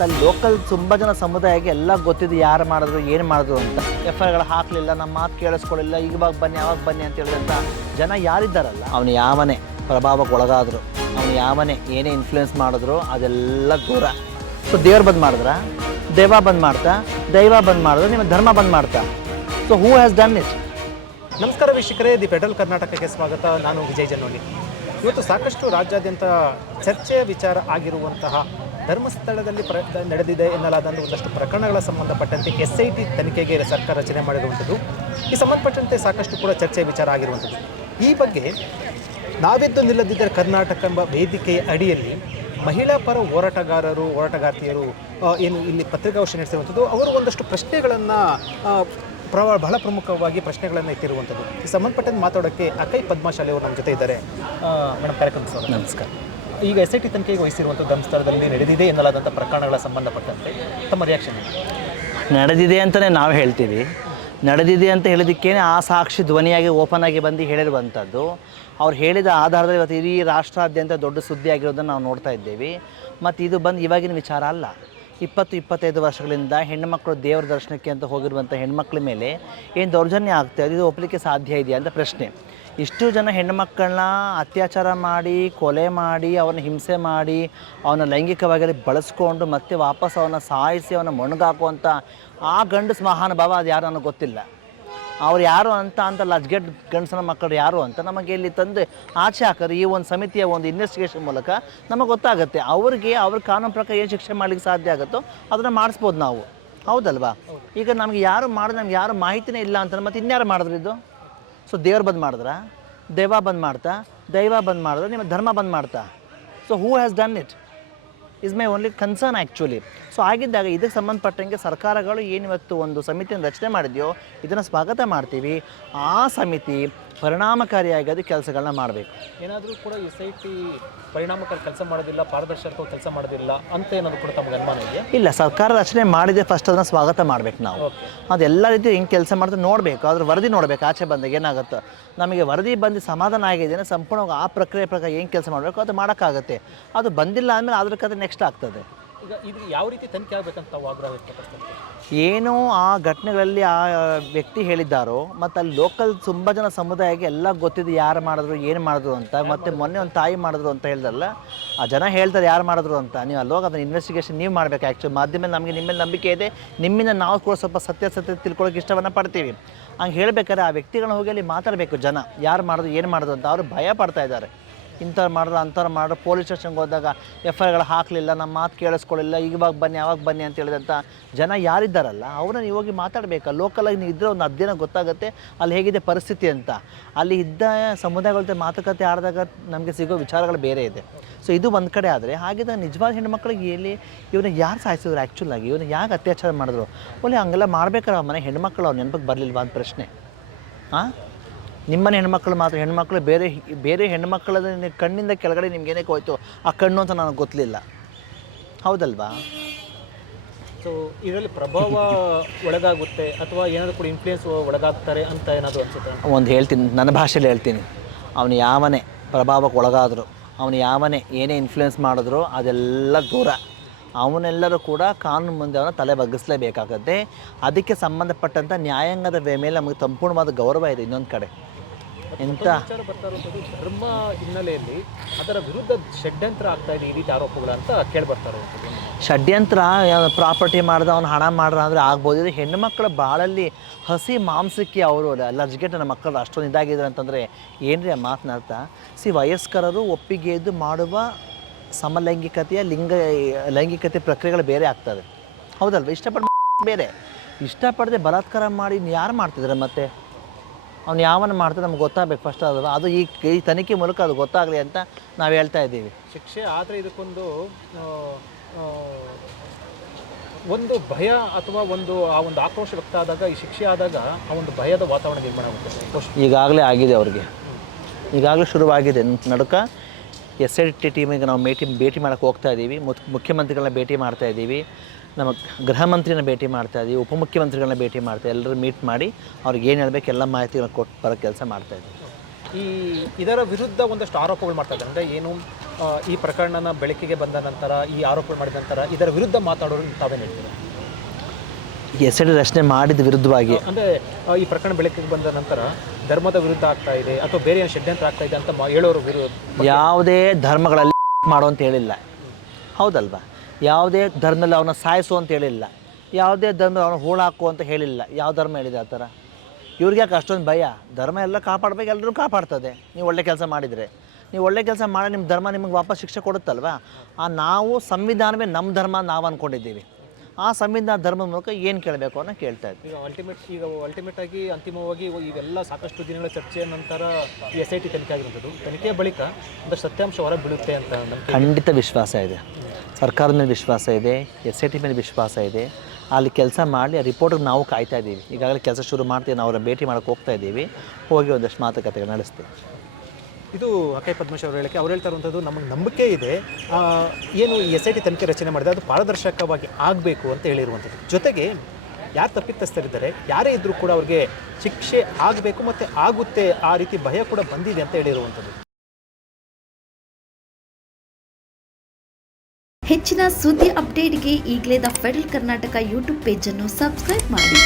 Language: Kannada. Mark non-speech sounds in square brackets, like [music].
ಮತ್ತು ಲೋಕಲ್ ತುಂಬ ಜನ ಸಮುದಾಯಕ್ಕೆ ಎಲ್ಲ ಗೊತ್ತಿದ್ದು ಯಾರು ಮಾಡಿದ್ರು, ಏನು ಮಾಡಿದ್ರು ಅಂತ. ಎಫ್ ಆರ್ಗಳು ಹಾಕಲಿಲ್ಲ ನಮ್ಮ ಮಾತು ಕೇಳಿಸ್ಕೊಳ್ಳಿಲ್ಲ, ಈಗವಾಗ ಬನ್ನಿ ಯಾವಾಗ ಬನ್ನಿ ಅಂತ ಹೇಳಿದಂಥ ಜನ ಯಾರಿದ್ದಾರಲ್ಲ, ಅವನು ಯಾವನೇ ಪ್ರಭಾವಕ್ಕೆ ಒಳಗಾದ್ರು, ಅವನು ಯಾವನೇ ಏನೇ ಇನ್ಫ್ಲೂಯೆನ್ಸ್ ಮಾಡಿದ್ರು, ಅದೆಲ್ಲ ದೂರ ಸೊ ದೇವ್ರು ಬಂದ್ ಮಾಡಿದ್ರ? ದೇವ ಬಂದ್ ಮಾಡ್ತಾ? ದೈವ ಬಂದ್ ಮಾಡಿದ್ರೆ ನಿಮ್ಮ ಧರ್ಮ ಬಂದ್ ಮಾಡ್ತಾ? So who has done it ನಮಸ್ಕಾರ ವೀಕ್ಷಕರೇ, ದಿ ಫೆಡರಲ್ ಕರ್ನಾಟಕಕ್ಕೆ ಸ್ವಾಗತ. ನಾನು ವಿಜಯ್ ಜನೋಲಿ ಇವತ್ತು ಸಾಕಷ್ಟು ರಾಜ್ಯಾದ್ಯಂತ ಚರ್ಚೆಯ ವಿಚಾರ ಆಗಿರುವಂತಹ ಧರ್ಮಸ್ಥಳದಲ್ಲಿ ಪ್ರ, ನಡೆದಿದೆ ಎನ್ನಲಾದ ಒಂದಷ್ಟು ಪ್ರಕರಣಗಳ ಸಂಬಂಧಪಟ್ಟಂತೆ ಎಸ್ ಐ ಟಿ ತನಿಖೆಗೆ ಸರ್ಕಾರ ರಚನೆ ಮಾಡಿರುವಂಥದ್ದು. ಈ ಸಂಬಂಧಪಟ್ಟಂತೆ ಸಾಕಷ್ಟು ಕೂಡ ಚರ್ಚೆ ವಿಚಾರ ಆಗಿರುವಂಥದ್ದು. ಈ ಬಗ್ಗೆ ನಾವೆದ್ದು ನಿಲ್ಲದಿದ್ದರೆ ಕರ್ನಾಟಕ ಎಂಬ ವೇದಿಕೆಯ ಅಡಿಯಲ್ಲಿ ಮಹಿಳಾ ಪರ ಹೋರಾಟಗಾರರು, ಹೋರಾಟಗಾರ್ತಿಯರು ಏನು ಇಲ್ಲಿ ಪತ್ರಿಕಾಗೋಷ್ಠಿ ನಡೆಸಿರುವಂಥದ್ದು, ಅವರು ಒಂದಷ್ಟು ಪ್ರಶ್ನೆಗಳನ್ನು ಪ್ರವ, ಬಹಳ ಪ್ರಮುಖವಾಗಿ ಪ್ರಶ್ನೆಗಳನ್ನು ಎತ್ತಿರುವಂಥದ್ದು ಈ ಸಂಬಂಧಪಟ್ಟಂತೆ ಮಾತಾಡೋಕ್ಕೆ ಅಕೈ ಪದ್ಮಶಾಲಿ ಅವರು ನಮ್ಮ ಜೊತೆ ಇದ್ದಾರೆ. ಮೇಡಮ್ ಕಾರ್ಯಕ್ರಮ. ನಮಸ್ಕಾರ. ಈಗ ಎಸ್ ಐ ಟಿ ತನಿಖೆಗೆ ವಹಿಸಿರುವಂಥ ಧರ್ಮಸ್ಥಳದಲ್ಲಿ ನಡೆದಿದೆ ಎನ್ನಲಾದಂಥ ಪ್ರಕರಣಗಳ ಸಂಬಂಧಪಟ್ಟಂತೆ. ತಮ್ಮ ರಿಯಾಕ್ಷನ್ ನಡೆದಿದೆ ಅಂತಲೇ ನಾವು ಹೇಳ್ತೀವಿ. ನಡೆದಿದೆ ಅಂತ ಹೇಳಿದ್ದಕ್ಕೇನೆ ಆ ಸಾಕ್ಷಿ ಧ್ವನಿಯಾಗಿ ಓಪನ್ ಆಗಿ ಬಂದು ಹೇಳಿರುವಂಥದ್ದು. ಅವ್ರು ಹೇಳಿದ ಆಧಾರದಲ್ಲಿ ಇವತ್ತು ಇಡೀ ರಾಷ್ಟ್ರಾದ್ಯಂತ ದೊಡ್ಡ ಸುದ್ದಿ ಆಗಿರೋದನ್ನು ನಾವು ನೋಡ್ತಾ ಇದ್ದೇವೆ. ಮತ್ತು ಇದು ಬಂದು ಇವಾಗಿನ ವಿಚಾರ ಅಲ್ಲ. ಇಪ್ಪತ್ತು ಇಪ್ಪತ್ತೈದು ವರ್ಷಗಳಿಂದ ಹೆಣ್ಣುಮಕ್ಕಳು ದೇವರ ದರ್ಶನಕ್ಕೆ ಅಂತ ಹೋಗಿರುವಂಥ ಹೆಣ್ಮಕ್ಳ ಮೇಲೆ ಏನು ದೌರ್ಜನ್ಯ ಆಗ್ತಾ ಇದೆ, ಇದು ಒಪ್ಪಲಿಕ್ಕೆ ಸಾಧ್ಯ ಇದೆಯಾ ಅಂತ ಪ್ರಶ್ನೆ. ಇಷ್ಟು ಜನ ಹೆಣ್ಣುಮಕ್ಕಳನ್ನ ಅತ್ಯಾಚಾರ ಮಾಡಿ, ಕೊಲೆ ಮಾಡಿ ಅವನ ಹಿಂಸೆ ಮಾಡಿ ಅವನ ಲೈಂಗಿಕವಾಗಿ ಬಳಸ್ಕೊಂಡು ಮತ್ತೆ ವಾಪಸ್ ಅವನ ಸಾಯಿಸಿ ಅವನ ಮೊಣಗಾಕುವಂಥ ಆ ಗಂಡಸ್ ಮಹಾನುಭಾವ ಅದು ಯಾರು ನನಗೆ ಗೊತ್ತಿಲ್ಲ. ಅವ್ರು ಯಾರು ಅಂತ ಅಂತ ಲಜ್ಗೆಟ್ ಗಂಡಸನ ಮಕ್ಕಳು ಯಾರು ಅಂತ ನಮಗೆ ಇಲ್ಲಿ ತಂದು ಆಚೆ ಹಾಕಿದ್ರೆ ಈ ಒಂದು ಸಮಿತಿಯ ಒಂದು ಇನ್ವೆಸ್ಟಿಗೇಷನ್ ಮೂಲಕ ನಮಗೆ ಗೊತ್ತಾಗುತ್ತೆ. ಅವ್ರಿಗೆ ಅವ್ರ ಕಾನೂನು ಪ್ರಕಾರ ಏನು ಶಿಕ್ಷೆ ಮಾಡಲಿಕ್ಕೆ ಸಾಧ್ಯ ಆಗುತ್ತೋ ಅದನ್ನು ಮಾಡಿಸ್ಬೋದು ನಾವು. ಹೌದಲ್ವಾ? ಈಗ ನಮಗೆ ಯಾರು ಮಾಡಿದ್ರೆ ನಮ್ಗೆ ಯಾರು ಮಾಹಿತಿನೇ ಇಲ್ಲ ಅಂತ ಮತ್ತೆ ಇನ್ಯಾರು ಮಾಡಿದ್ರು ಇದು? ಸೊ ದೇವ್ರು ಬಂದ್ ಮಾಡಿದ್ರ? ದೈವ ಬಂದ್ ಮಾಡ್ತಾ? ದೈವ ಬಂದ್ ಮಾಡಿದ್ರೆ? ನಿಮ್ಮ ಧರ್ಮ ಬಂದ್ ಮಾಡ್ತಾ? So who has done it is my only concern actually so ಆಗಿದ್ದಾಗ ಇದಕ್ಕೆ ಸಂಬಂಧಪಟ್ಟಂಗೆ ಸರ್ಕಾರಗಳು ಏನಿವತ್ತು ಒಂದು ಸಮಿತಿಯನ್ನು ರಚನೆ ಮಾಡಿದೆಯೋ, ಇದನ್ನು ಸ್ವಾಗತ ಮಾಡ್ತೀವಿ. ಆ ಸಮಿತಿ ಪರಿಣಾಮಕಾರಿಯಾಗಿ ಅದು ಕೆಲಸಗಳನ್ನ ಮಾಡಬೇಕು. ಏನಾದರೂ ಕೂಡ ಎಸ್ ಐ ಟಿ ಪರಿಣಾಮಕಾರಿ ಕೆಲಸ ಮಾಡೋದಿಲ್ಲ ಪಾರದರ್ಶಕ ಕೆಲಸ ಮಾಡೋದಿಲ್ಲ ಅಂತ ಏನಾದರೂ ಕೂಡ ತಮಗೆ ಅನುಮಾನ ಇದೆಯಾ? ಇಲ್ಲ ಸರ್ಕಾರ ರಚನೆ ಮಾಡಿದೆ ಫಸ್ಟ್ ಅದನ್ನು ಸ್ವಾಗತ ಮಾಡಬೇಕು ನಾವು. ಅದೆಲ್ಲ ರೀತಿ ಹಿಂಗೆ ಕೆಲಸ ಮಾಡಿದ್ರೆ ನೋಡಬೇಕು ಅದ್ರ ವರದಿ ನೋಡಬೇಕು ಆಚೆ ಬಂದಾಗ ಏನಾಗುತ್ತೆ. ನಮಗೆ ವರದಿ ಬಂದು ಸಮಾಧಾನ ಆಗಿದೆ ಸಂಪೂರ್ಣವಾಗಿ ಆ ಪ್ರಕ್ರಿಯೆ ಪ್ರಕಾರ ಏನು ಕೆಲಸ ಮಾಡಬೇಕು ಅದು ಮಾಡೋಕ್ಕಾಗತ್ತೆ. ಅದು ಬಂದಿಲ್ಲ ಅಂದಮೇಲೆ ಅದ್ರ ಕತೆ ನೆಕ್ಸ್ಟ್ ಆಗ್ತದೆ. ಈಗ ಇದು ಯಾವ ರೀತಿ ತನಿಖೆ ಆಗಬೇಕಂತ ತಾವು ಆಗ್ರಹ ವ್ಯಕ್ತಪಡಿಸ್ತಾರೆ? ಏನು ಆ ಘಟನೆಗಳಲ್ಲಿ ಆ ವ್ಯಕ್ತಿ ಹೇಳಿದ್ದಾರೋ ಮತ್ತು ಅಲ್ಲಿ ಲೋಕಲ್ ತುಂಬ ಜನ ಸಮುದಾಯಕ್ಕೆ ಎಲ್ಲ ಗೊತ್ತಿದ್ದು ಯಾರು ಮಾಡಿದ್ರು ಏನು ಮಾಡಿದ್ರು ಅಂತ ಮತ್ತು ಮೊನ್ನೆ ಒಂದು ತಾಯಿ ಮಾಡಿದ್ರು ಅಂತ ಹೇಳ್ದಲ್ಲ ಆ ಜನ ಹೇಳ್ತಾರೆ ಯಾರು ಮಾಡಿದ್ರು ಅಂತ. ನೀವು ಅಲ್ಲೋಗಿ ಅದನ್ನ ಇನ್ವೆಸ್ಟಿಗೇಷನ್ ನೀವು ಮಾಡಬೇಕು ಆ್ಯಕ್ಚುಲಿ ಮಾಧ್ಯಮ ನಮಗೆ ನಿಮ್ಮ ಮೇಲೆ ನಂಬಿಕೆ ಇದೆ ನಿಮ್ಮಿಂದ ನಾವು ಕೂಡ ಸ್ವಲ್ಪ ಸತ್ಯಾಸತ್ಯ ತಿಳ್ಕೊಳ್ಳೋಕೆ ಇಷ್ಟವನ್ನು ಪಡ್ತೀವಿ. ಹಂಗೆ ಹೇಳಬೇಕಾದ್ರೆ ಆ ವ್ಯಕ್ತಿಗಳನ್ನ ಹೋಗಿ ಅಲ್ಲಿ ಮಾತಾಡಬೇಕು ಜನ ಯಾರು ಮಾಡಿದ್ರು ಏನು ಮಾಡಿದ್ರು ಅಂತ. ಅವರು ಭಯ ಪಡ್ತಾ ಇದ್ದಾರೆ. ಇಂಥವ್ರು ಮಾಡಿದ್ರು ಅಂಥವ್ರು ಮಾಡಿದ್ರು ಪೊಲೀಸ್ ಸ್ಟೇಷನ್ಗೆ ಹೋದಾಗ ಎಫ್ ಐ ಆರ್ಗಳು ಹಾಕಲಿಲ್ಲ ನಮ್ಮ ಮಾತು ಕೇಳಿಸ್ಕೊಳ್ಳಿಲ್ಲ ಈವಾಗ ಬನ್ನಿ ಯಾವಾಗ ಬನ್ನಿ ಅಂತ ಹೇಳಿದಂಥ ಜನ ಯಾರಿದ್ದಾರಲ್ಲ, ಅವ್ರನ್ನ ನೀವು ಹೋಗಿ ಮಾತಾಡಬೇಕು? ಲೋಕಲಾಗಿ ನೀವು ಇದ್ದರೆ ಒಂದು ಅಧ್ಯಯನ ಗೊತ್ತಾಗುತ್ತೆ ಅಲ್ಲಿ ಹೇಗಿದೆ ಪರಿಸ್ಥಿತಿ ಅಂತ. ಅಲ್ಲಿ ಇದ್ದ ಸಮುದಾಯಗಳ ಜೊತೆ ಮಾತುಕತೆ ಆಡಿದಾಗ ನಮಗೆ ಸಿಗೋ ವಿಚಾರಗಳು ಬೇರೆ ಇದೆ. ಸೊ ಇದು ಒಂದು ಕಡೆ ಆದರೆ ಹಾಗಿದ್ದ ನಿಜವಾದ ಹೆಣ್ಮಕ್ಳಿಗೆ ಎಲ್ಲಿ ಇವನ್ನ ಯಾರು ಸಾಯಿಸಿದ್ರು ಆ್ಯಕ್ಚುಲಾಗಿ ಇವನ್ನ ಯಾಕೆ ಅತ್ಯಾಚಾರ ಮಾಡಿದ್ರು? ಒಳ್ಳೆ ಹಂಗೆಲ್ಲ ಮಾಡ್ಬೇಕಾರೆ ಮನೆ ಹೆಣ್ಮಕ್ಳು ಅವ್ರ ನೆನಪಿಗೆ ಬರಲಿಲ್ವಾ ಅಂತ ಪ್ರಶ್ನೆ. ಹಾಂ ನಿಮ್ಮನೆ ಹೆಣ್ಮಕ್ಳು ಮಾತ್ರ ಹೆಣ್ಮಕ್ಳು ಬೇರೆ ಬೇರೆ ಹೆಣ್ಮಕ್ಳದ ಕಣ್ಣಿಂದ ಕೆಳಗಡೆ ನಿಮ್ಗೆ ಏನಕ್ಕೆ ಹೋಯ್ತು? ಆ ಕಣ್ಣು ಅಂತ ನನಗೆ ಗೊತ್ತಲಿಲ್ಲ ಹೌದಲ್ವಾ? ಸೊ ಇದರಲ್ಲಿ ಪ್ರಭಾವ ಒಳಗಾಗುತ್ತೆ ಅಥವಾ ಏನಾದರೂ ಕೂಡ ಇನ್ಫ್ಲೂಯೆನ್ಸ್ ಒಳಗಾಗ್ತಾರೆ ಅಂತ ಏನಾದರೂ ಅನ್ಸುತ್ತೆ? ಒಂದು ಹೇಳ್ತೀನಿ ನನ್ನ ಭಾಷೆಯಲ್ಲಿ ಹೇಳ್ತೀನಿ. ಅವನು ಯಾವನೇ ಪ್ರಭಾವಕ್ಕೆ ಒಳಗಾದರು ಅವನು ಯಾವನೇ ಏನೇ ಇನ್ಫ್ಲೂಯೆನ್ಸ್ ಮಾಡಿದ್ರು ಅದೆಲ್ಲ ದೂರ. ಅವನೆಲ್ಲರೂ ಕೂಡ ಕಾನೂನು ಮುಂದೆ ಅವನ ತಲೆ ಬಗ್ಗಿಸ್ಲೇಬೇಕಾಗತ್ತೆ. ಅದಕ್ಕೆ ಸಂಬಂಧಪಟ್ಟಂಥ ನ್ಯಾಯಾಂಗದ ಮೇಲೆ ನಮಗೆ ಸಂಪೂರ್ಣವಾದ ಗೌರವ ಇದೆ ಇನ್ನೊಂದು ಕಡೆ. ಎಂಥ ವಿಚಾರ ಬರ್ತಾ ಇರುವಂಥದ್ದು ಧರ್ಮ ಹಿನ್ನೆಲೆಯಲ್ಲಿ ಅದರ ವಿರುದ್ಧ ಷಡ್ಯಂತ್ರ ಆಗ್ತಾ ಇದೆ ಈ ರೀತಿ ಆರೋಪಗಳು ಅಂತ ಕೇಳಿ ಬರ್ತಾ ಇರುವಂಥದ್ದು. ಷಡ್ಯಂತ್ರ ಪ್ರಾಪರ್ಟಿ ಮಾಡ್ದ ಅವ್ನು ಹಣ ಮಾಡ್ರ ಅಂದರೆ ಆಗ್ಬೋದು. ಇದು ಹೆಣ್ಣುಮಕ್ಕಳ ಬಾಳಲ್ಲಿ ಹಸಿ ಮಾಂಸಕ್ಕೆ ಅವರು ಲಜ್ಗೆಟ್ ನನ್ನ ಮಕ್ಕಳು ಅಷ್ಟೊಂದು ಇದಾಗಿದ್ದಾರೆ ಅಂತಂದರೆ ಏನ್ರಿ ಆ ಅರ್ಥ? ಸಿ ವಯಸ್ಕರರು ಒಪ್ಪಿಗೆದ್ದು ಮಾಡುವ ಸಮಲೈಂಗಿಕತೆಯ ಲಿಂಗ ಲೈಂಗಿಕತೆ ಪ್ರಕ್ರಿಯೆಗಳು ಬೇರೆ ಆಗ್ತದೆ. ಹೌದಲ್ವ? ಇಷ್ಟಪಟ್ಟು ಬೇರೆ. ಇಷ್ಟಪಡದೆ ಬಲಾತ್ಕಾರ ಮಾಡಿ ಯಾರು ಮಾಡ್ತಿದ್ದಾರೆ ಮತ್ತೆ? ಅವ್ನು ಯಾವನ್ನ ಮಾಡ್ತಾ ನಮ್ಗೆ ಗೊತ್ತಾಗಬೇಕು ಫಸ್ಟ್ ಅದು. ಅದು ಈ ಈ ತನಿಖೆ ಮೂಲಕ ಅದು ಗೊತ್ತಾಗಲಿ ಅಂತ ನಾವು ಹೇಳ್ತಾ ಇದ್ದೀವಿ. ಶಿಕ್ಷೆ ಆದರೆ ಇದಕ್ಕೊಂದು ಒಂದು ಭಯ ಅಥವಾ ಒಂದು ಆ ಒಂದು ಆಕ್ರೋಶ ವ್ಯಕ್ತ ಆದಾಗ ಈ ಶಿಕ್ಷೆ ಆದಾಗ ಆ ಒಂದು ಭಯದ ವಾತಾವರಣ ನಿರ್ಮಾಣ ಆಗುತ್ತೆ. ಈಗಾಗಲೇ ಆಗಿದೆ ಅವ್ರಿಗೆ. ಈಗಾಗಲೇ ಶುರುವಾಗಿದೆ. ನಡುಕ ಎಸ್ ಐ ಟಿ ಟೀಮಿಗೆ ನಾವು ಭೇಟಿ ಭೇಟಿ ಮಾಡೋಕ್ಕೆ ಹೋಗ್ತಾ ಇದ್ದೀವಿ. ಮುತ್, ಮುಖ್ಯಮಂತ್ರಿಗಳನ್ನ ಭೇಟಿ ಮಾಡ್ತಾ ಇದ್ದೀವಿ. ನಮ್ಮ ಗೃಹ ಮಂತ್ರಿನ ಭೇಟಿ ಮಾಡ್ತಾ ಇದ್ದೀವಿ. ಉಪಮುಖ್ಯಮಂತ್ರಿಗಳನ್ನ ಭೇಟಿ ಮಾಡ್ತಾ ಎಲ್ಲರೂ ಮೀಟ್ ಮಾಡಿ ಅವ್ರಿಗೆ ಏನು ಹೇಳಬೇಕು ಎಲ್ಲ ಮಾಹಿತಿಗಳನ್ನ ಕೊಟ್ಟು ಬರೋ ಕೆಲಸ ಮಾಡ್ತಾ ಇದ್ದೀವಿ. ಈ, ಇದರ ವಿರುದ್ಧ ಒಂದಷ್ಟು ಆರೋಪಗಳು ಮಾಡ್ತಾ ಇದ್ದಾರೆ. ಅಂದರೆ ಏನು ಈ ಪ್ರಕರಣನ ಬೆಳಕಿಗೆ ಬಂದ ನಂತರ, ಈ ಆರೋಪಗಳು ಮಾಡಿದ ನಂತರ ಇದರ ವಿರುದ್ಧ ಮಾತಾಡೋರು ತಾವೇನು ಹೇಳ್ತೀರಾ? ಟಿ ರಚನೆ ಮಾಡಿದ ವಿರುದ್ಧವಾಗಿ. ಅಂದರೆ ಈ ಪ್ರಕರಣ ಬೆಳಕಿಗೆ ಬಂದ ನಂತರ ಧರ್ಮದ ವಿರುದ್ಧ ಆಗ್ತಾ ಇದೆ ಅಥವಾ ಬೇರೆ ಏನು ಷಡ್ಯಂತ್ರ ಆಗ್ತಾ ಇದೆ ಅಂತ ಹೇಳೋರು ವಿರುದ್ಧ ಯಾವುದೇ ಧರ್ಮಗಳಲ್ಲಿ [laughs] ಮಾಡು ಅಂತ ಹೇಳಿಲ್ಲ. ಹೌದಲ್ವಾ? ಯಾವುದೇ ಧರ್ಮದಲ್ಲಿ ಅವನ ಸಾಯಿಸು ಅಂತ ಹೇಳಿಲ್ಲ. ಯಾವುದೇ ಧರ್ಮದಲ್ಲಿ ಅವನ ಹೂಳು ಹಾಕು ಅಂತ ಹೇಳಿಲ್ಲ. ಯಾವ ಧರ್ಮ ಹೇಳಿದೆ ಆ ಥರ? ಇವ್ರಿಗೆ ಯಾಕೆ ಅಷ್ಟೊಂದು ಭಯ? ಧರ್ಮ ಎಲ್ಲ ಕಾಪಾಡ್ಬೇಕು ಎಲ್ಲರೂ ಕಾಪಾಡ್ತದೆ. ನೀವು ಒಳ್ಳೆ ಕೆಲಸ ಮಾಡಿದರೆ. ನೀವು ಒಳ್ಳೆ ಕೆಲಸ ಮಾಡಿ ನಿಮ್ಮ ಧರ್ಮ ನಿಮಗೆ ವಾಪಸ್ ಶಿಕ್ಷೆ ಕೊಡುತ್ತಲ್ವಾ? ಆ ನಾವು ಸಂವಿಧಾನವೇ ನಮ್ಮ ಧರ್ಮ ನಾವು ಅಂದ್ಕೊಂಡಿದ್ದೀವಿ ಆ ಸಂವಿಧಾನ ಧರ್ಮದ ಮೂಲಕ ಏನು ಕೇಳಬೇಕು ಅನ್ನೋ ಕೇಳ್ತಾ ಇದ್ದೀವಿ ಈಗ ಅಲ್ಟಿಮೇಟ್ ಈಗ ಅಲ್ಟಿಮೇಟ್ ಆಗಿ ಅಂತಿಮವಾಗಿ ಇವೆಲ್ಲ ಸಾಕಷ್ಟು ದಿನಗಳ ಚರ್ಚೆಯ ನಂತರ ಎಸ್ ಐ ಟಿ ತನಿಖೆ ಆಗಿರುವಂಥದ್ದು. ತನಿಖೆಯ ಬಳಿಕ ಒಂದು ಸತ್ಯಾಂಶ ಹೊರ ಬೀಳುತ್ತೆ ಅಂತ ಖಂಡಿತ ವಿಶ್ವಾಸ ಇದೆ. ಸರ್ಕಾರದ ಮೇಲೆ ವಿಶ್ವಾಸ ಇದೆ ಎಸ್ ಐ ಟಿ ಮೇಲೆ ವಿಶ್ವಾಸ ಇದೆ. ಅಲ್ಲಿ ಕೆಲಸ ಮಾಡಿ ಆ ರಿಪೋರ್ಟ್ಗೆ ನಾವು ಕಾಯ್ತಾ ಇದ್ದೀವಿ. ಈಗಾಗಲೇ ಕೆಲಸ ಶುರು ಮಾಡ್ತೀವಿ ನಾವು ಅವರ ಭೇಟಿ ಮಾಡೋಕ್ಕೆ ಹೋಗ್ತಾ ಇದ್ದೀವಿ. ಹೋಗಿ ಒಂದಷ್ಟು ಮಾತುಕತೆಗಳು ನಡೆಸ್ತೀವಿ. ಇದು ಅಕೈ ಪದ್ಮಶ್ ಅವರು ಹೇಳಕ್ಕೆ ಅವ್ರು ಹೇಳ್ತಾ ಇರುವಂಥದ್ದು ನಮಗೆ ನಂಬಿಕೆ ಇದೆ. ಏನು ಎಸ್ ಐ ಟಿ ತನಿಖೆ ರಚನೆ ಮಾಡಿದೆ, ಅದು ಪಾರದರ್ಶಕವಾಗಿ ಆಗಬೇಕು ಅಂತ ಹೇಳಿರುವಂಥದ್ದು. ಜೊತೆಗೆ ಯಾರು ತಪ್ಪಿತಸ್ಥರಿದ್ದಾರೆ, ಯಾರೇ ಇದ್ದರೂ ಕೂಡ ಅವ್ರಿಗೆ ಶಿಕ್ಷೆ ಆಗಬೇಕು ಮತ್ತು ಆಗುತ್ತೆ, ಆ ರೀತಿ ಭಯ ಕೂಡ ಬಂದಿದೆ ಅಂತ ಹೇಳಿರುವಂಥದ್ದು. ಹೆಚ್ಚಿನ ಸುದ್ದಿ ಅಪ್ಡೇಟ್ಗೆ ಈಗಲೇ ದ ಫೆಡರಲ್ ಕರ್ನಾಟಕ ಯೂಟ್ಯೂಬ್ ಪೇಜನ್ನು ಸಬ್ಸ್ಕ್ರೈಬ್ ಮಾಡಿ.